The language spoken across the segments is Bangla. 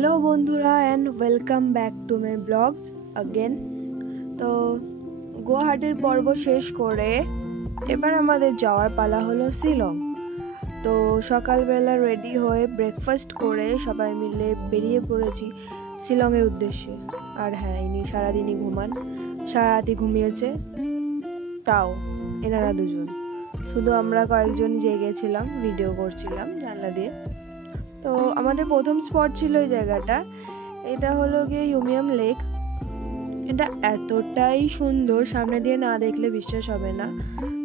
হ্যালো বন্ধুরা and welcome back to my vlogs again. তো গুয়াহাটির পর্ব শেষ করে এবার আমাদের যাওয়ার পালা হলো শিলং। তো সকালবেলা রেডি হয়ে ব্রেকফাস্ট করে সবাই মিলে বেরিয়ে পড়েছি শিলংয়ের উদ্দেশ্যে। আর হ্যাঁ, ইনি সারাদিনই ঘুমান, সারা রাতি ঘুমিয়েছে, তাও এনারা দুজন, শুধু আমরা কয়েকজন জেগেছিলাম, ভিডিও করছিলাম জানলা দিয়ে। তো আমাদের প্রথম স্পট ছিল এই জায়গাটা, এটা হলো গিয়ে ইউমিয়াম লেক। এটা এতটাই সুন্দর, সামনে দিয়ে না দেখলে বিশ্বাস হবে না।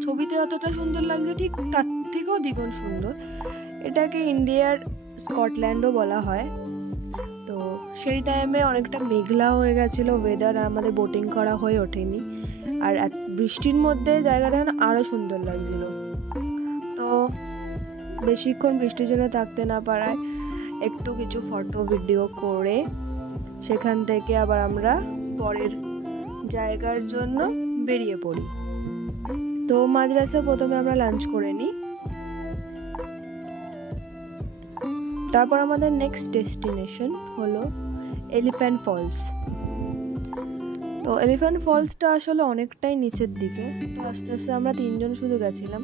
ছবিতে অতটা সুন্দর লাগছে, ঠিক তার থেকেও দ্বিগুণ সুন্দর। এটাকে ইন্ডিয়ার স্কটল্যান্ডও বলা হয়। তো সেই টাইমে অনেকটা মেঘলা হয়ে গেছিলো ওয়েদার, আর আমাদের বোটিং করা হয়ে ওঠেনি। আর বৃষ্টির মধ্যে জায়গাটা আরও সুন্দর লাগছিল। তো বেশিক্ষণ বৃষ্টির জন্য থাকতে না পারায় একটু কিছু ফটো ভিডিও করে সেখান থেকে আবার আমরা পরের জায়গার জন্য বেরিয়ে পড়ি। তো মাঝ রাস্তায় প্রথমে আমরা লাঞ্চ করে নিই, তারপর আমাদের নেক্সট ডেস্টিনেশন হলো এলিফ্যান্ট ফলস। তো এলিফ্যান্ট ফলসটা আসলে অনেকটাই নিচের দিকে। তো আস্তে আস্তে আমরা তিনজন শুধু গেছিলাম।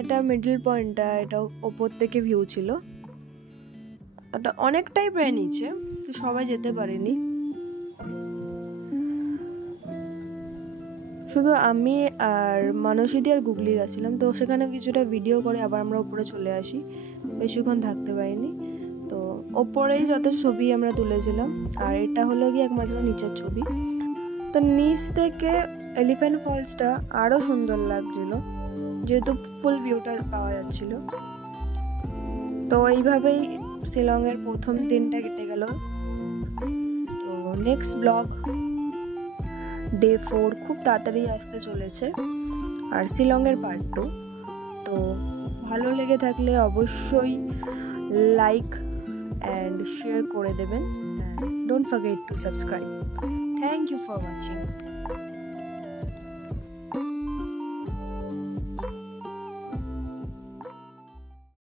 এটা মিডল পয়েন্টটা, এটা ওপর থেকে ভিউ ছিল, এটা অনেকটাই প্রায় নিচে, তো সবাই যেতে পারেনি। শুধু আমি আর মানসীদি আর গুগলি গেছিলাম। তো সেখানে কিছুটা ভিডিও করে আবার আমরা উপরে চলে আসি, বেশিক্ষণ থাকতে পারিনি। তো ওপরেই যত ছবি আমরা তুলেছিলাম, আর এটা হলো গিয়ে একমাত্র নিচের ছবি। তো নিচ থেকে এলিফ্যান্ট ফলসটা আরও সুন্দর লাগছিল, যেহেতু ফুল ভিউটা পাওয়া যাচ্ছিল। তো এইভাবেই শিলংয়ের প্রথম দিনটা কেটে গেল। তো নেক্সট ব্লগ ডে 4 খুব তাড়াতাড়ি আসতে চলেছে, আর শিলংয়ের পার্ট 2। তো ভালো লেগে থাকলে অবশ্যই লাইক অ্যান্ড শেয়ার করে দেবেন, and don't forget to subscribe. Thank you for watching.